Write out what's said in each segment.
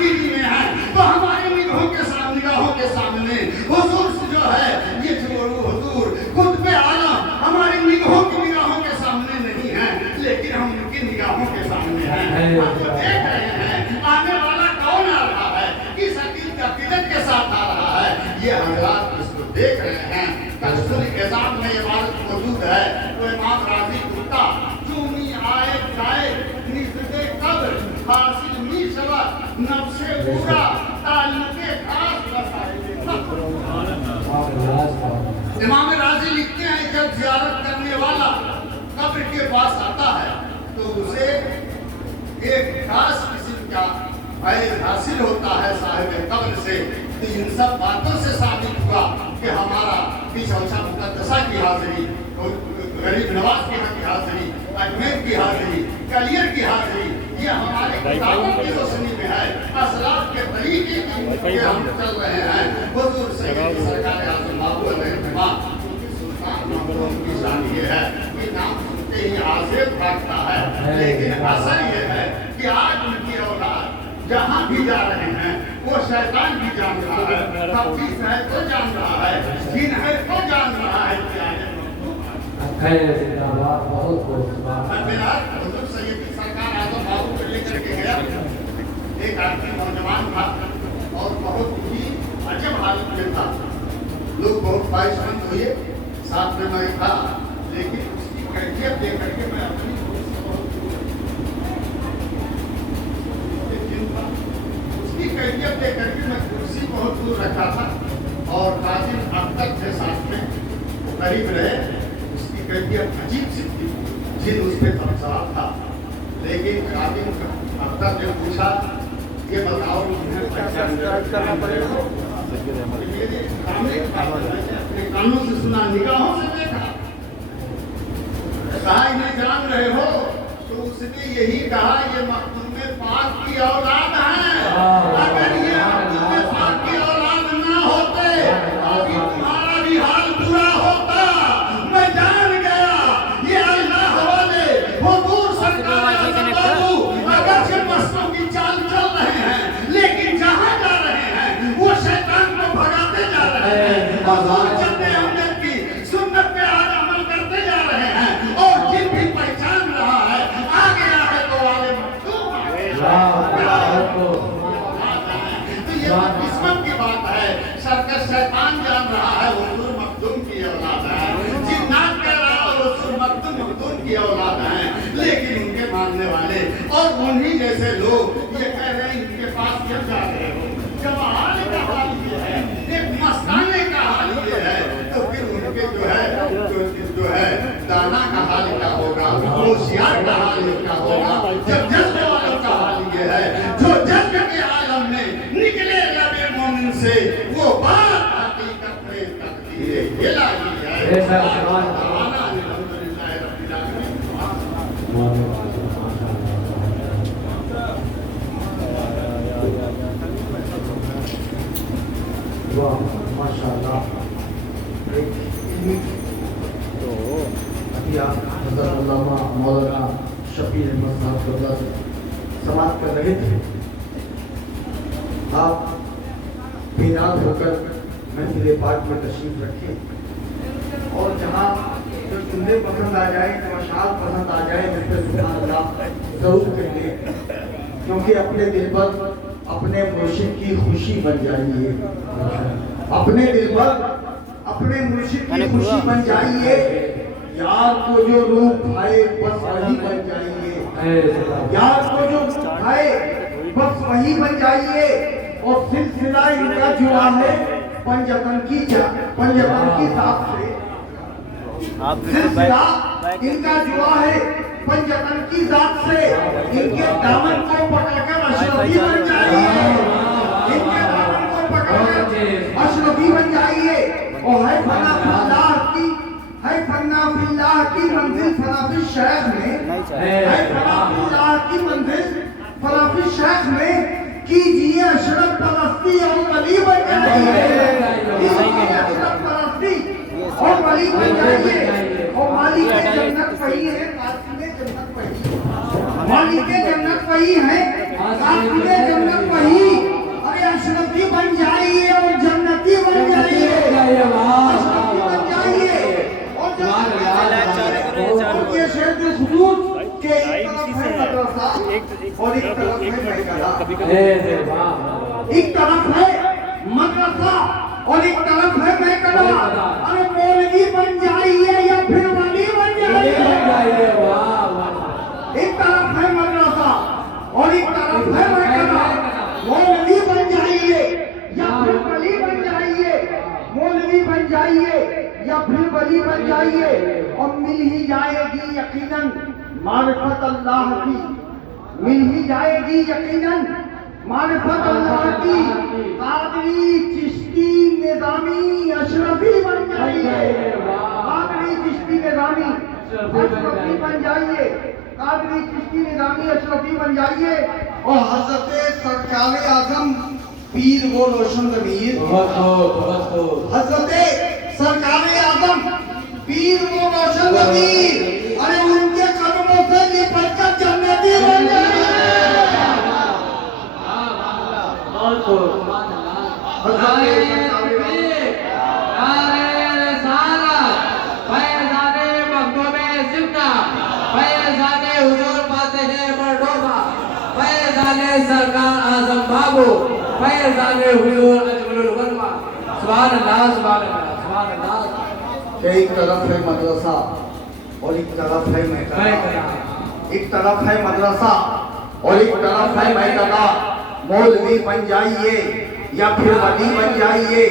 گیری میں ہے، تو ہماری نگاہوں کے سامنے حضور سے جو ہے یہ حضور خود پہ عالم ہماری نگاہوں کے سامنے نہیں ہے، لیکن ہم ان کی نگاہوں کے سامنے ہیں۔ ہم تو دیکھ رہے ہیں آنے والا کون آ رہا ہے، کس عقیدت کے ساتھ آ رہا ہے، یہ حضرات اس کو دیکھ رہے ہیں۔ تجسل اعظام میں یہ بات موجود ہے، تو امام راضی کتا چونی آئے جائے نزد قبر حاصل می شود نفس پورا تعلق خاص رسائل۔ امام راضی لکھتے ہیں جب زیارت کرنے والا قبر کے پاس آتا ہے تو اسے ایک خاص قسم کا فیض حاصل ہوتا ہے صاحب قبر سے۔ تو ان سب باتوں سے ثابت ہوا کہ ہمارا شوشا مقدسہ کی حاضری، غریب نواز کے کی حاضری، اجمیر کی حاضری، کلیر کی حاضری، یہ ہمارے کتابوں کی روشنی میں ہے، اسلاف کے طریقے کی ہم چل رہے ہیں۔ حضور سید سرکار اعظم بابو علیہ السلام سلطان محمود کی شان یہ ہے کہ نام سنتے ہی عاصف بھاگتا ہے، لیکن اثر یہ ہے کہ آج ان کی اولاد جہاں بھی جا رہے ہیں وہ شیطان بھی جان رہا ہے، تفتیش ہے تو جان رہا ہے، جن ہے تو جان رہا ہے کیا ہے۔ حضور سید سرکار اعظم بابو کو لے کر کے گیا، ایک آدمی نوجوان تھا اور بہت ہی عجب حالت میں تھا، لوگ بہت خواہش مند ہوئے، ساتھ میں تھا، لیکن اس کی کیفیت دیکھ کر کے میں اپنی کیفیت دے کر کے میں کرسی بہت دور رکھا تھا اور قاضم اختر تھے ساتھ میں، وہ قریب رہے، اس کی کیفیت عجیب سی تھی، جن اس پہ تبصرہ تھا، لیکن قاضم اختر نے پوچھا یہ بتاؤ میرے اپنے کانوں سے سنا، نگاہوں سے دیکھا، کہا انہیں جان رہے ہو؟ تو اس نے یہی کہا یہ مخدوم پاک کی اولاد ہے، اگر یہ مخدوم پاک کی اولاد نہ ہوتے ابھی تمہارا بھی حال برا ہوتا۔ میں جان گیا یہ اللہ والے حضور سرکار اعظم بابو اگرچہ مستوں کی چال چل رہے ہیں، لیکن جہاں جا رہے ہیں وہ شیطان کو بھگاتے جا رہے ہیں، حضور چلتے امجد کی سنت پہ آج عمل کرتے جا رہے ہیں، اور جن بھی پہچان رہا ہے آ گیا ہے تو والے مخدوم تو یہ قسمت کی بات ہے۔ شرکت شیطان جان رہا ہے حضور مخدوم کی اولاد ہے، جنات کہہ رہا ہے حضور مخدوم کی اولاد ہے، لیکن ان کے ماننے والے اور انہی جیسے لوگ یہ کہہ رہے ہیں ان کے پاس کیا جا رہے ہو۔ جب حال کا حال یہ ہے، ایک مستانے کا حال یہ ہے، تو پھر ان کے جو ہے دانا کا حال کیا ہوگا، ہوشیار کا حال کیا ہوگا، جب جذب والوں کا حال یہ ہے جو جذب کے عالم میں نکلے لب مومن سے وہ بات حقیقت میں تقدیر الہی ہے۔ الحمدللہ رب العالمین۔ ماشاءاللہ حضرت علامہ مولانا شفیع احمد صاحب قبلہ سے سماعت کر رہے تھے، آپ بیدار ہو کر محفل پاک میں تشریف رکھیں، اور جہاں جو جملے پسند آ جائیں، جو اشعار پسند آ جائیں، جس پہ سبحان اللہ ضرور کہیے، کیونکہ اپنے دل پر اپنے مرشد کی خوشی بن جائیے، اپنے دل پر اپنے مرشد کی خوشی بن جائیے، یار کو جو روح کھائے بس وہی بن جائیے، یار کو جو کھائے بس وہی بن جائیے، اور سلسلہ ان کا جوا ہے پنجتن کی ذات سے، سلسلہ ان کا جوا ہے پنجتن کی ذات سے، ان کے دامن کو پکڑ کر اشرفی بن جائیے، ان کے دامن کو پکڑ کر اشرفی بن جائیے، اور ہے فنا فی اللہ کی، ہے فنا فی اللہ کی منزل فنا فی الشیخ میں، ہے فنا فی اللہ کی منزل فنا فی الشیخ میں، کیجئے اشرف پرستی اور ولی بن جائیے، کیجئے اشرف پرستی اور ولی بن جائیے، اور مالک جنت وہی ہے، قاسم جنت وہی، مالک جنت وہی ہے، قاسم جنت وہی، اور ایک طرف ہے میکلا. واہ ایک طرف ہے مدرسہ اور ایک طرف ہے میکلا. ارے مولوی بن جائیے یا پھر ولی بن جائیے. ایک طرف ہے مدرسہ اور ایک طرف ہے میکلا. مولوی بن جائیے یا پھر ولی بن جائیے. مولوی بن جائیے یا پھر ولی بن جائیے اور مل ہی جائے گی یقیناً معرفت اللہ کی. مل ہی جائے گی یقیناً معرفت اللہ کی. قادری چشتی نظامی اشرفی بن جائیے. قادری چشتی نظامی اشرفی بن جائیے. قادری چشتی نظامی اشرفی بن جائیے. اور حضرت سرکار اعظم پیر وہ روشن ضمیر. حضرت سرکار اعظم پیر وہ روشن ضمیر. ارے ان کے قدموں سے لپٹ کر جنتی بن جائیے. سرکار اعظم بابو فیضان حضور اجمل الغربہ. سبحان اللہ سبحان اللہ سبحان اللہ. کہ ایک طرف ہے مدرسہ اور ایک طرف ہے میکلا. ایک طرف ہے مدرسہ اور ایک طرف ہے میکلا. مولوی بن جائیے یا پھر ولی بن جائیے.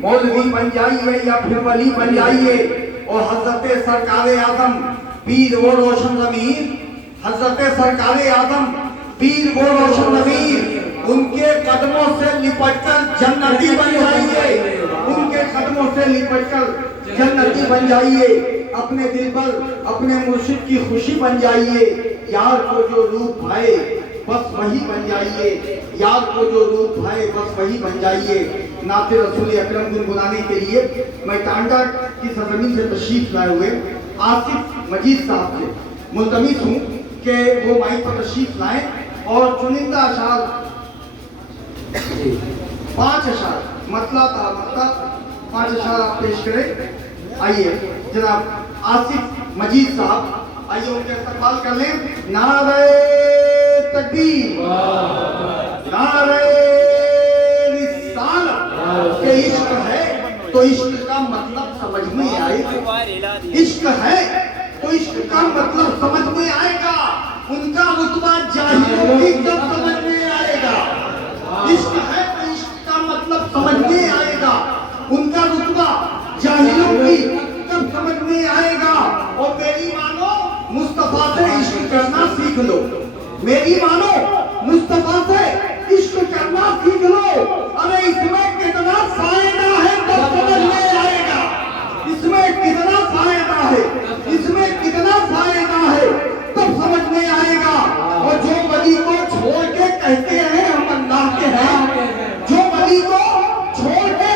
مولوی بن جائیے یا پھر ولی بن جائیے. اور حضرت سرکار اعظم پیر وہ روشن ضمیر. حضرت سرکار اعظم پیر وہ روشن ضمیر. ان کے قدموں سے لپٹ کر جنتی بن جائیے. ان کے قدموں سے لپٹ کر جنتی بن جائیے. اپنے دل پر اپنے مرشد کی خوشی بن جائیے. یار کو جو روپ بھائے بس وہی بن جائیے. یار کو جو روپ بھائے بس وہی بن جائیے. نعت رسول اکرم گنگنانے کے لیے میں ٹانڈا کی سرزمین سے تشریف لائے ہوئے آصف مجید صاحب سے ملتمس ہوں کہ وہ مائک پر تشریف لائیں اور چنندہ اشعار 5 اشعار مطلب 5 اشعار آپ پیش کریں. آئیے جناب آصف مجید صاحب آئیے ان کے استقبال کر لیں. نعرہ تکبیر نعرہ رسالت. کہ عشق ہے تو عشق کا مطلب سمجھ میں آئے گا. عشق ہے تو عشق کا مطلب سمجھ میں آئے گا. ان کا رتبہ جاہلوں کی کب سمجھ میں آئے گا. عشق ہے تو عشق کا مطلب سمجھ میں آئے گا. ان کا رتبہ جاہلوں کی کب سمجھ میں آئے گا. اور میری مانو مصطفیٰ سے عشق کرنا سیکھ لو. میری مانو مصطفیٰ سے عشق کرنا سیکھ لو. ارے اس میں کتنا فائدہ ہے تب سمجھ میں آئے گا. اس میں کتنا فائدہ ہے. اس میں کتنا فائدہ ہے تب سمجھ میں آئے گا. اور جو ولی کو چھوڑ کے کہتے ہیں ہم اللہ کے ہیں. جو ولی کو چھوڑ کے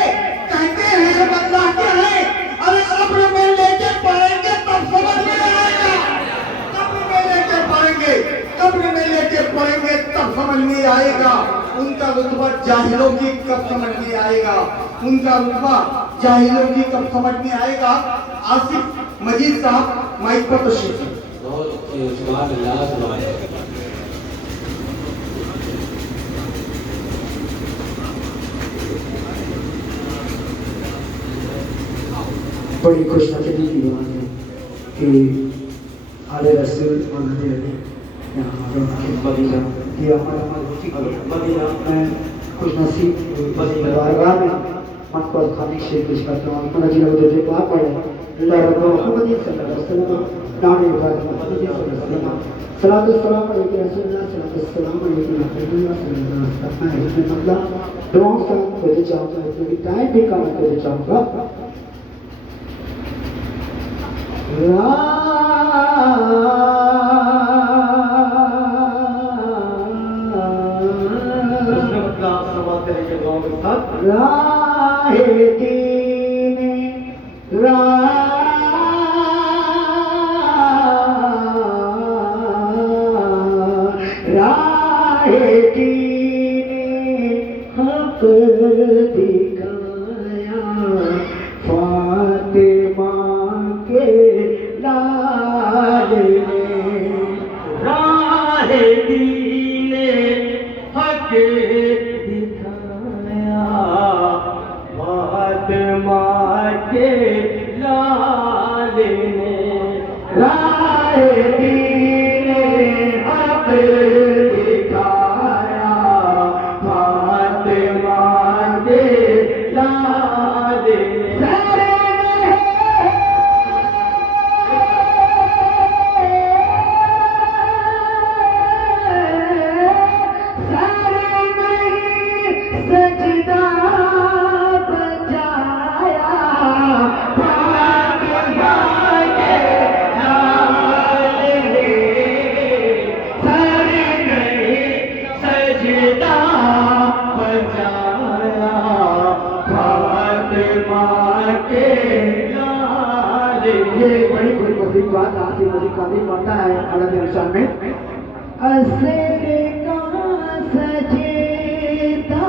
کہتے ہیں ہم اللہ کے ہیں. ارے قبر میں لے کے پڑھیں گے تب سمجھ میں آئے گا. قبر میں لے کے پڑھیں گے. قبر میں لے کے پڑھیں گے تب سمجھ میں آئے گا. ان کا رتبہ جاہلوں کی کب سمجھ میں آئے گا. ان کا رتبہ جاہلوں کی کب سمجھ میں آئے گا. آصف مجید صاحب مائک پر تشریف. سبحان اللہ سبحان اللہ. بڑی خوش نصیبی کی بات ہے کہ آل رسول اور نبی علی مدینہ کہ مدینہ میں خوش نصیب بارگاہ میں من کو خالی شیخ پیش کرتا ہوں. اپنا جی لوگ جو پاک پڑھے اللہ رب محمد صلی اللہ علیہ وسلم نام محمد صلی اللہ علیہ وسلم صلاۃ السلام علیہ رسول اللہ صلاۃ السلام علیہ محمد صلی اللہ علیہ وسلم. اس میں مطلب دعاؤں سے کرنا چاہوں گا. اس میں ٹائم بھی کام کرنا چاہوں گا. راہ دین راہ دین حق دکھایا فاطمہ کے لال نے. راہ دین کے دکھایا فاطمہ کے لال نے راہ دین حق دکھایا فاطمہ کے لال نے یہ بڑی خوش نصیب بات آصف مزید قادری پڑھتا ہے حالت انسان میں اثر کا سجدہ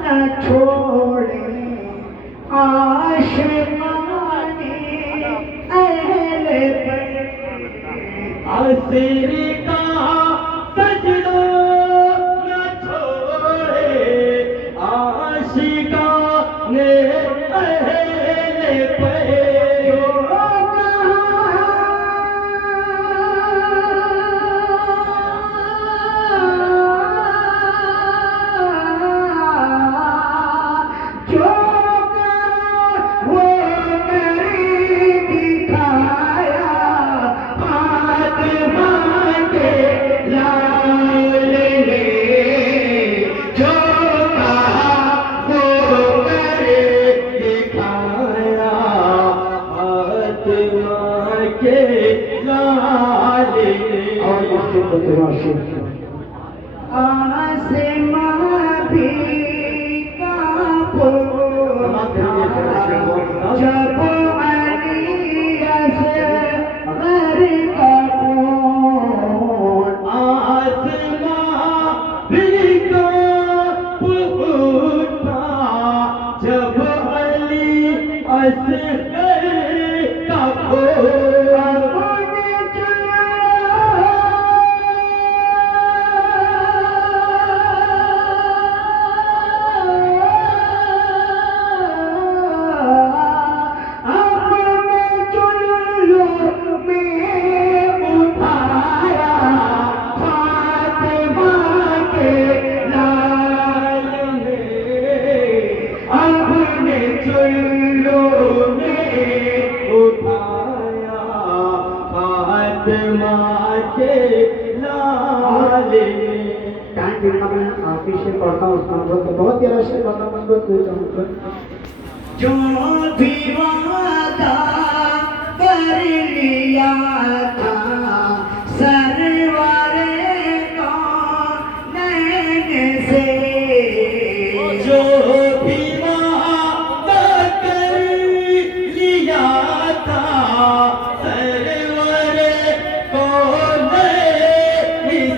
نہ چھوڑے عاشقان اہل بیت اثر کا سجدہ نہ چھوڑے عاشقان اہل بیت آسمان بھی جب علی اصغر کا خون آسمان بھی اٹھا جب علی اصغر کا خون پڑھتا ہوں اس نمبر کو بہت پیارا شعر پڑھتا ہوں جو بھی وعدہ کر لیا تھا سرور کونین سے جو بھی وعدہ کر لیا تھا سرور کونین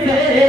سے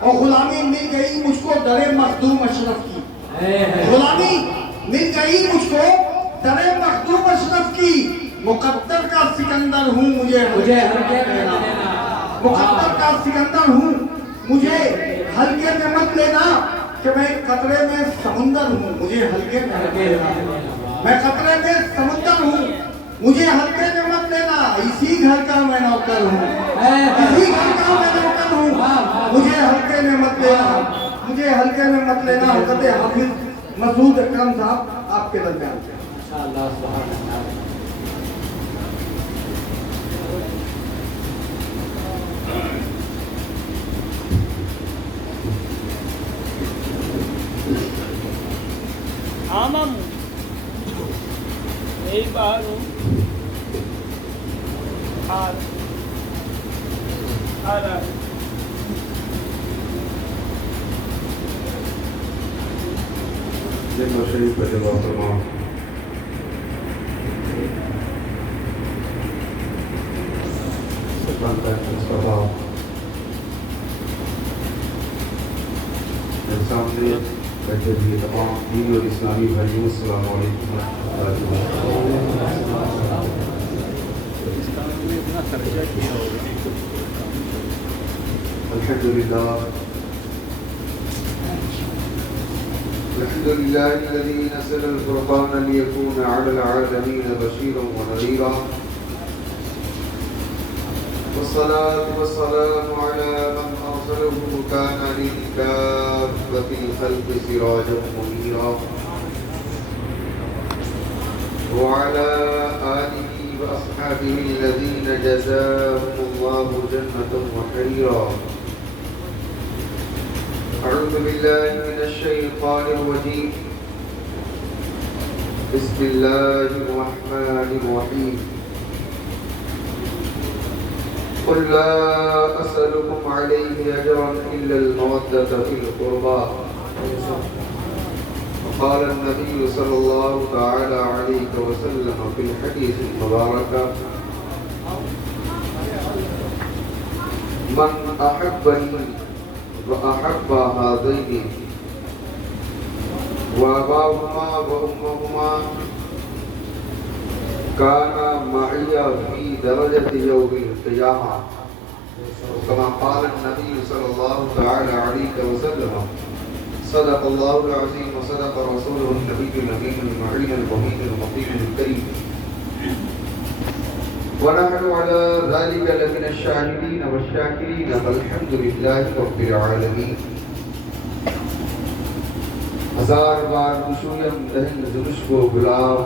اور غلامی مل گئی مجھ کو در مخدوم اشرف کی، غلامی مل گئی مجھ کو در مخدوم اشرف کی، مقدر کا سکندر ہوں مجھے ہلکے میں لینا، مقدر کا سکندر ہوں مجھے ہلکے میں مت لینا، کہ میں قطرے میں سمندر ہوں مجھے ہلکے میں لینا، میں قطرے میں سمندر ہوں مجھے ہلکے میں مت لینا، اسی گھر کا میں نوکر ہوں، اسی گھر کا میں نوکر ہوں، مجھے ہلکے میں مت لینا، مجھے ہلکے میں مت لینا۔ حضرت حافظ مسعود اکرم صاحب آپ کے درمیان سے۔ انشاءاللہ سبحان اللہ۔ Amam ei baru ada جنب شریف کا جواب فرما۔ سلطان طاہر مصطفیٰ میرے سامنے بیٹھے ہوئے تمام دینی اور اسلامی بھائیوں، السلام علیکم ورحمۃ اللہ۔ الحمد لله الذي نزل الفرقان ليكون على العالمين بشيرا ونذيرا، والصلاة والسلام على من أرسله كان لكافة الخلق سراجا منيرا، وعلى آله وأصحابه الذين جزاهم الله جنة وحريرا۔ أعوذ بالله من الشيطان الرجيم، بسم الله الرحمن الرحيم، قل لا أسألكم عليه أجرا إلا المودة في القربى، وقال النبي صلى الله تعالى عليه وسلم في الحديث المبارك: من أحبني وأحب هذين وأباهما وأمهما كان معي في درجة يوم القيامة، كما قال النبي صلى الله تعالى عليه وسلم: صدق الله العظيم وصدق رسوله النبي الأمين المعين المبين المطيع الكريم، ونحن على ذلك لمن الشاهدين والشاكرين، فالحمد لله رب العالمين۔ ہزار بار خوشویم دہن زنش کو گلاب،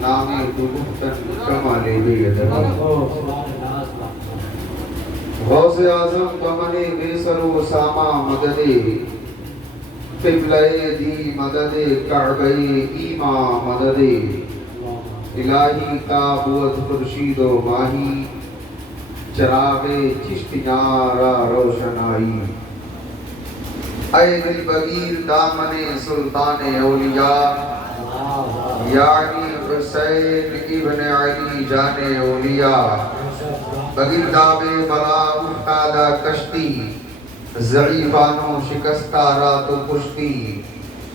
نامی تو گفتن کمالے بے ادبی، غوث اعظم بمنے بے سر و ساما مددے، قبلہ دی مددے کعبہ ایما مددے، الہی تابوت خورشید و ماہی، چراغ چشت نارا روشنائی، اے دل بگیر دامن سلطان اولیاء، یعنی حسین ابن علی جان اولیاء، بگیر داب بلا افتادہ کشتی، ضعیفانوں شکستہ رات و پشتی،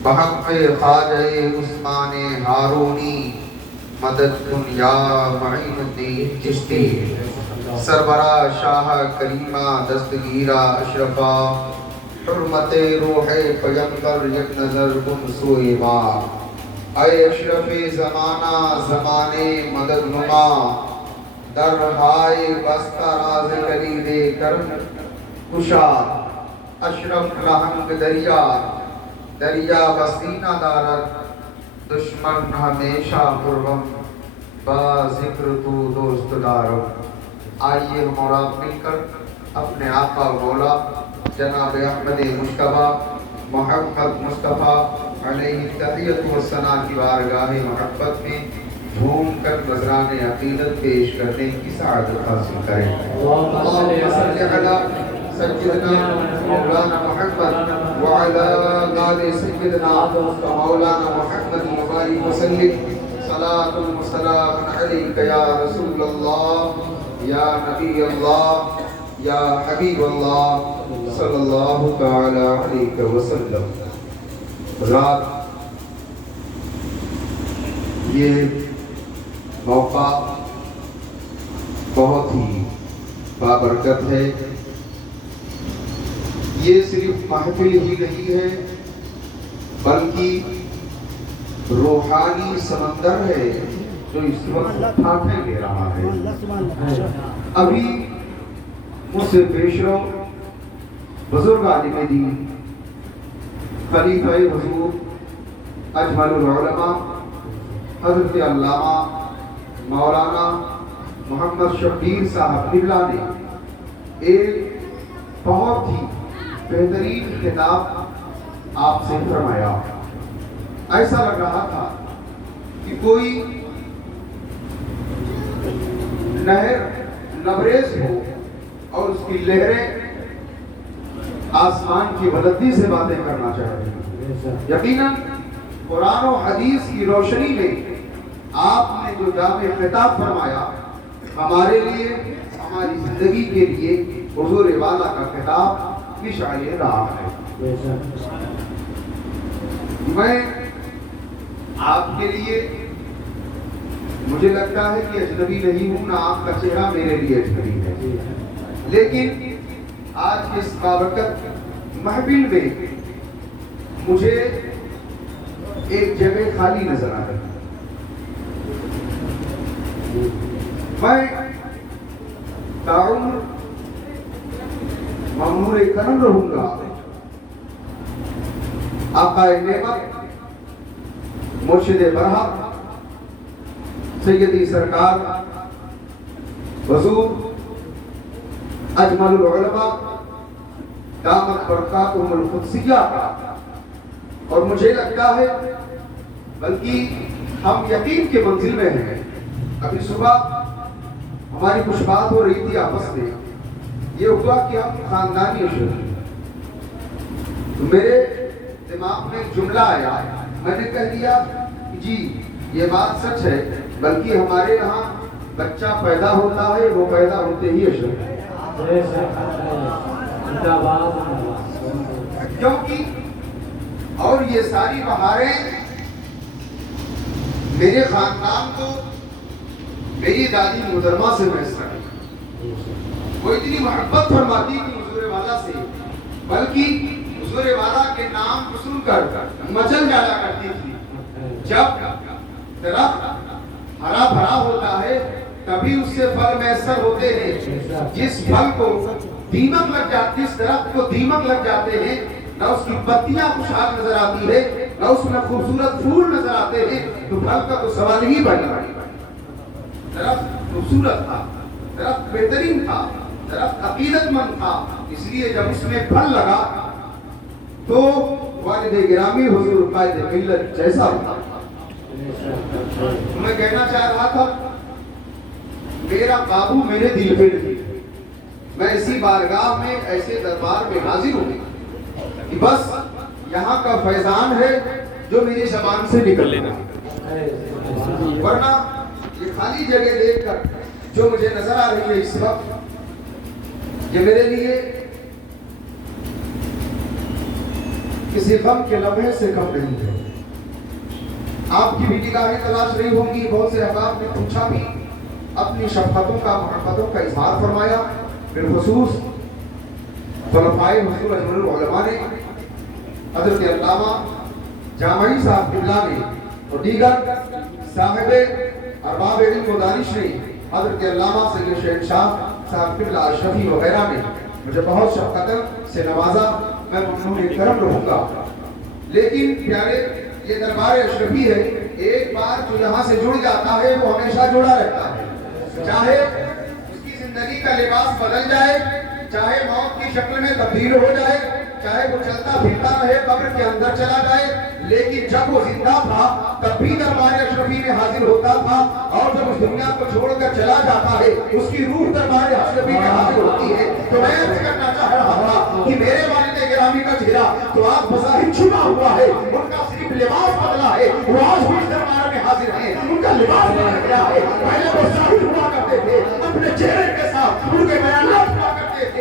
بحق خواجہ عثمان ہارونی، مدد دنیا معین الدین چشتی، سربراہ شاہ کریمہ دستگیرہ اشرفا، حرمت روح پیغمبر یک نظر کن سوئے ماں، اے اشرف زمانہ زمانے مدد نما، در ہائے بستہ راز کلید کرم کشا، اشرف رحم دریا، دریا بسینہ دارت، دشمن ہمیشہ پرغم، با ذکر تو دوست دارم۔ آئیے ہم اور مل کر اپنے آقا مولا جناب احمد مشتبہ محمد مصطفیٰ علیہ تحیت و ثنا کی بارگاہ محبت میں جھوم کر نذران عقیدت پیش کرنے کی سعادت حاصل کریں۔ اللہم صل علی سیدنا مولانا محمد وعلى آل سيدنا مولانا محمد وبارك وسلم، صلاة وسلام عليك يا رسول الله، يا نبي الله، یا حبیب اللہ صلی اللہ تعالی علیہ وسلم۔ حضرات، یہ موقع بہت ہی بابرکت ہے۔ یہ صرف محفل ہی نہیں ہے بلکہ روحانی سمندر ہے جو اس وقت پھاٹے لے رہا ہے۔ ابھی مجھ سے پیش رو بزرگ عالم دین خلیفہ حضور اجمل العلماء حضرت علامہ مولانا محمد شبیر صاحب قبلہ نے ایک بہت ہی بہترین خطاب آپ سے فرمایا۔ ایسا لگ رہا تھا کہ کوئی نہر لبریز ہو اور اس کی لہریں آسمان کی بلندی سے باتیں کرنا چاہ رہی ہیں۔ یقیناً قرآن و حدیث کی روشنی میں آپ نے جو جامع خطاب فرمایا ہمارے لیے، ہماری زندگی کے لیے حضور والا کا خطاب مشعل راہ ہے۔ میں آپ کے لیے مجھے لگتا ہے کہ اجنبی نہیں ہوں، نہ آپ کا چہرہ میرے لیے اجنبی ہے، لیکن آج کے اس بابرکت محفل میں مجھے ایک جگہ خالی نظر آ رہی ہے۔ میں تعاون مامور کرم رہوں گا آقا نعمت مرشد برحق سیدی سرکار حضور اجمل العلماء دامت برکاتہم القدسیہ کا، اور مجھے لگتا ہے بلکہ ہم یقین کے منزل میں ہیں۔ ابھی صبح ہماری کچھ بات ہو رہی تھی آپس میں، یہ ہوا کہ ہم خاندانی اشر ہیں۔ تو میرے دماغ میں جملہ آیا، میں نے کہہ دیا جی یہ بات سچ ہے، بلکہ ہمارے یہاں بچہ پیدا ہوتا ہے وہ پیدا ہوتے ہی اشر ہے، کیونکہ اور یہ ساری بہاریں میرے خاندان کو میری دادی محترمہ سے میسر ہے۔ وہ اتنی محبت فرماتی کہ حضور والا سے، بلکہ حضور والا کے نام کو سن کر مچل جایا کرتی تھی۔ جب درخت ہرا بھرا ہوتا ہے تبھی اس سے پھل میسر ہوتے ہیں۔ جس پھل کو دیمک لگ جاتی، جس درخت کو دیمک لگ جاتے ہیں، نہ اس کی پتیاں خوشحال نظر آتی ہے، نہ اس میں خوبصورت پھول نظر آتے ہیں، تو پھل کا تو سوال ہی بڑھا۔ درخت خوبصورت تھا، درخت بہترین تھا، درخت عقیدت مند تھا، اس لیے جب اس میں پھل لگا تو والد گرامی حضور قائد ملت جیسا تھا۔ میں کہنا چاہ رہا تھا میرا قابو میرے دل پہ نہیں، میں اسی بارگاہ میں ایسے دربار میں حاضر ہوں کہ بس یہاں کا فیضان ہے جو میری زبان سے نکل لینا، ورنہ یہ خالی جگہ دیکھ کر جو مجھے نظر آ رہی ہے اس وقت، یہ میرے لیے کسی غم کے لمحے سے کم نہیں ہے۔ آپ کی بھی نگاہیں تلاش رہی ہوں گی، بہت سے احباب نے پوچھا بھی، اپنی شفقتوں کا، محبتوں کا اظہار فرمایا۔ بالخصوص خلفائے حضور اجمل العلماء نے، حضرت علامہ جامعی صاحب قبلہ نے، اور دیگر صاحب ارباب علم و دانش نے، حضرت علامہ سید شہنشاہ صاحب قبلہ اشرفی وغیرہ نے مجھے بہت شفقت سے نوازا۔ میں ممنون کرم رہوں گا، لیکن پیارے یہ دربار اشرفی ہے، ایک بار جو یہاں سے جڑ جاتا ہے وہ ہمیشہ جڑا رہتا ہے، چاہے اس کی زندگی کا لباس بدل جائے، چاہے موت کی شکل میں تبدیل ہو جائے، چاہے وہ چلتا پھرتا رہے، قبر کے اندر چلا جائے، لیکن جب وہ زندہ تھا تب بھی دربار اشرفی میں حاضر ہوتا تھا، اور جب اس دنیا کو چھوڑ کر چلا جاتا ہے اس کی روح دربار اشرفی میں حاضر ہوتی ہے۔ تو میں عرض کرنا چاہ رہا تھا کہ میرے والد گرامی کا چہرہ تو آپ بظاہر چھپا ہوا ہے، ان کا صرف لباس بدلا ہے، وہ آج بھی دربار میں حاضر ہیں، ان کا لباس بدل گیا ہے۔ پہلے وہ ظاہر ہوا کرتے تھے اپنے چہرے کے ساتھ، ان کے بیانات ہوا کرتے تھے،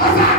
1000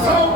100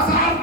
1000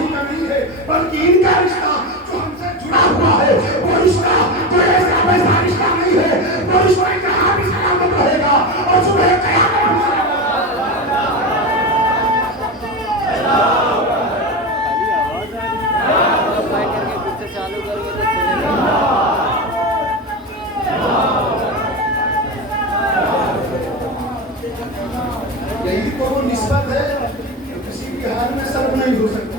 ہی کا نہیں ہے، بلکہ ان کا رشتہ جو ہم سے جڑا ہوا ہے وہ رشتہ کوئی ایسا ویسا رشتہ نہیں ہے، وہ رشتہ جہاں بھی سلامت رہے گا اور صبح قیامت یہی تو وہ نسبت ہے جو کسی بھی حال میں سب نہیں ہو سکتی۔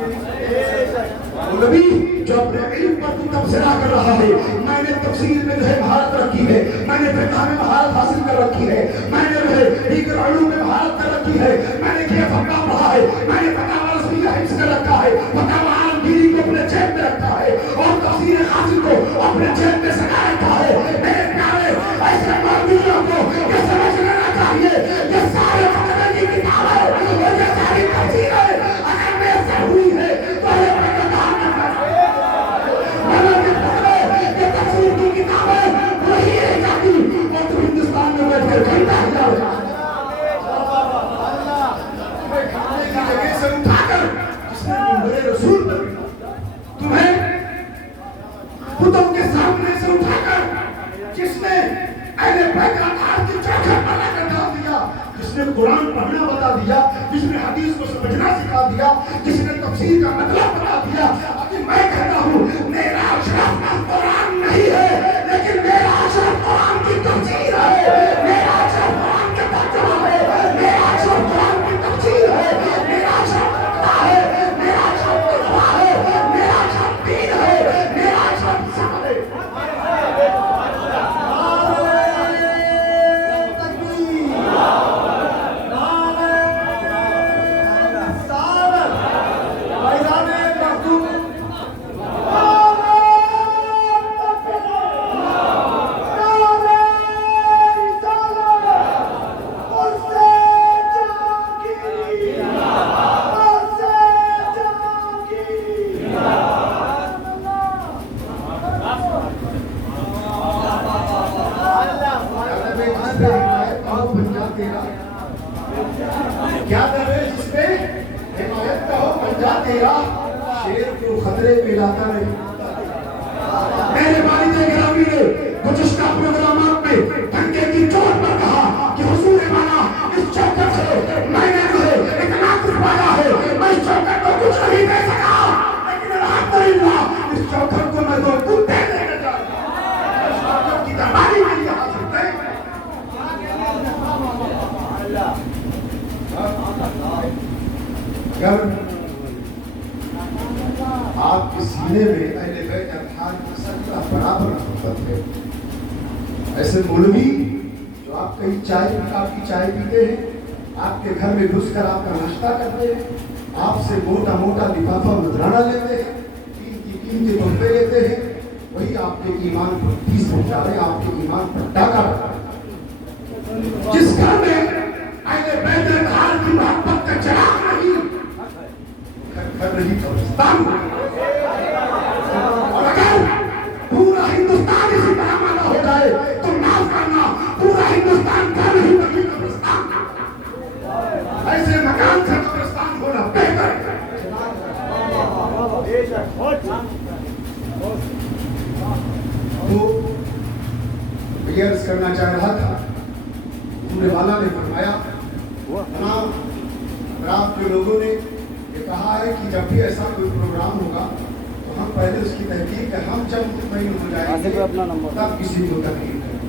مولوی جو اپنے علم پر تو تبصرہ کر رہا ہے، میں نے تفسیر میں جو ہے مہارت رکھی ہے، میں نے فقہ میں مہارت حاصل کر رکھی ہے، میں نے جو ہے دیگر علوم میں مہارت کر رکھی ہے، میں نے کیا فقہ پڑھا ہے، میں نے فتاوی رسمیہ حفظ کر رکھا ہے، فتاوی عالمگیری کو اپنے جیب میں رکھا ہے اور تفسیر حاصل کو اپنے جیب میں سجا رکھا ہے۔ میرے پیارے ایسے مولویوں کو یہ سمجھ لینا چاہیے یہ سارے فتوے کی کتاب ہے اور یہ ساری تفسیر ہے، اگر میں سے ہوئی ہے تو یہ پردگار کرنا چاہیے۔ یہ تفسیر کی کتاب ہے وہی ہے جاتی اور تم ہندوستان میں بیٹھ کر گھنٹہ ہزار کھانے کی جگہ سے اٹھا کر جس نے میرے رسول پر تمہیں خودوں کے سامنے سے اٹھا کر جس نے اہل بیت اطہار کی چوکھٹ پر لا کر ڈال دیا، جس نے قرآن پڑھنا بتا دیا، جس نے حدیث کو سمجھنا سکھا دیا، جس نے تفسیر کا مطلب بتا دیا، ابھی میں کہتا ہوں میرا اشرف قرآن نہیں ہے لیکن میرا اشرف قرآن کی تفسیر ہے، میرا اشرف قرآن کا ترجمہ ہے، میرا اشرف قرآن کی تفسیر ہے، میرا اشرف فقہ ہے، میرا اشرف تقویٰ ہے، میرا اشرف دین ہے، میرا اشرف سمجھ ہے۔ کیا درویش جس پہ حمایت کا ہو پنجا تیرا، شیر کو خطرے پہ لاتا نہیں۔ میرے والد گرامی نے گزشتہ پروگرامات میں دھنکے کی چوٹ پر کہا کہ حضور مانا اس چوکٹ سے میں نے جو ہے اتنا کچھ پایا ہے، میں اس چوکٹ کو کچھ نہیں دے سکا لیکن الحمدللہ اس چوکٹ کو میں دو کتے دینے جا رہا ہوں۔ اس چوکٹ کی درباری کے لیے حاصل ہے۔ اگر آپ کے سینے میں اہل بیت اطہار کی سکتا برابر محبت ہے، ایسے مولوی جو آپ کئی چائے آپ کی چائے پیتے ہیں، آپ کے گھر میں گھس کر آپ کا ناشتہ کرتے ہیں، آپ سے موٹا موٹا لفافہ نذرانہ لیتے ہیں، قیمتی تحفے لیتے ہیں، وہی آپ کے ایمان پر ٹھیس پہنچا رہے ہیں، آپ کے ایمان پر ڈاکہ ڈالتے ہیں۔ جس گھر میں اہل بیت اطہار کی محبت کا چراغ نہیں، گھر نہیں قبرستان، اور اگر پورا ہندوستان اسی طرح مانا ہو جائے تو معاف کرنا پورا ہندوستان گھر نہیں بلکہ قبرستان، ایسے مکان سے قبرستان ہونا بہتر ہے۔ تو یہ عرض کرنا چاہ رہا تھا، حضور والا نے فرمایا رات کے لوگوں نے یہ کہا ہے کہ جب بھی ایسا کوئی پروگرام ہوگا تو ہم پہلے اس کی تحقیق ہے، ہم جب مطمئن ہو جائیں گے تب کسی کو تحقیق کریں۔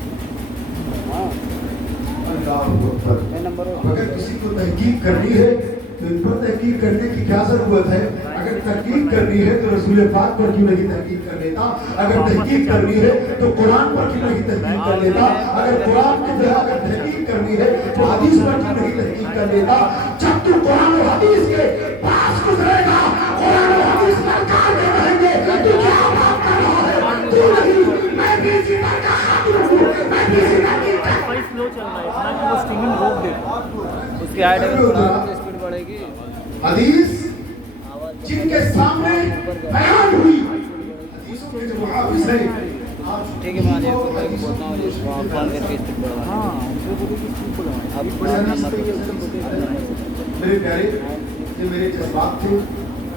اللہ اکبر۔ اگر کسی کو تحقیق کرنی ہے تو ان پر تحقیق کرنے کی کیا ضرورت ہے؟ اگر تحقیق کرنی ہے تو رسول پاک پر کیوں نہیں تحقیق کر لیتا؟ اگر تحقیق کرنی ہے تو قرآن پر کیوں نہیں تحقیق کر لیتا؟ اگر قرآن کی جگہ اگر تحقیق کرنی ہے تو حدیث پر کیوں نہیں تحقیق کر لیتا؟ جب تو قرآن و حدیث کے پاس گزرے گا، قرآن و حدیث سرکار میں رہیں گے، تو کیا بات کر رہا ہے؟ تو نہیں، میں بھی اسی طرح کا خاتون ہوں، میں بھی اسی طرح کی سلو چل رہا ہے اتنا کہ وہ اسٹیمنگ روک دے، اس کی آئیڈ اسپیڈ بڑھے گی۔ حدیث جن کے سامنے بیان ہوئی، حدیثوں کے جو محافظ ہیں، ٹھیک ہے مان کو بولنا ہو جس وہاں فون کر کے اسپیڈ بڑھا۔ ہاں جو بولے کہ اسپیڈ بڑھا، اب میرے پیارے یہ میرے جذبات تھے،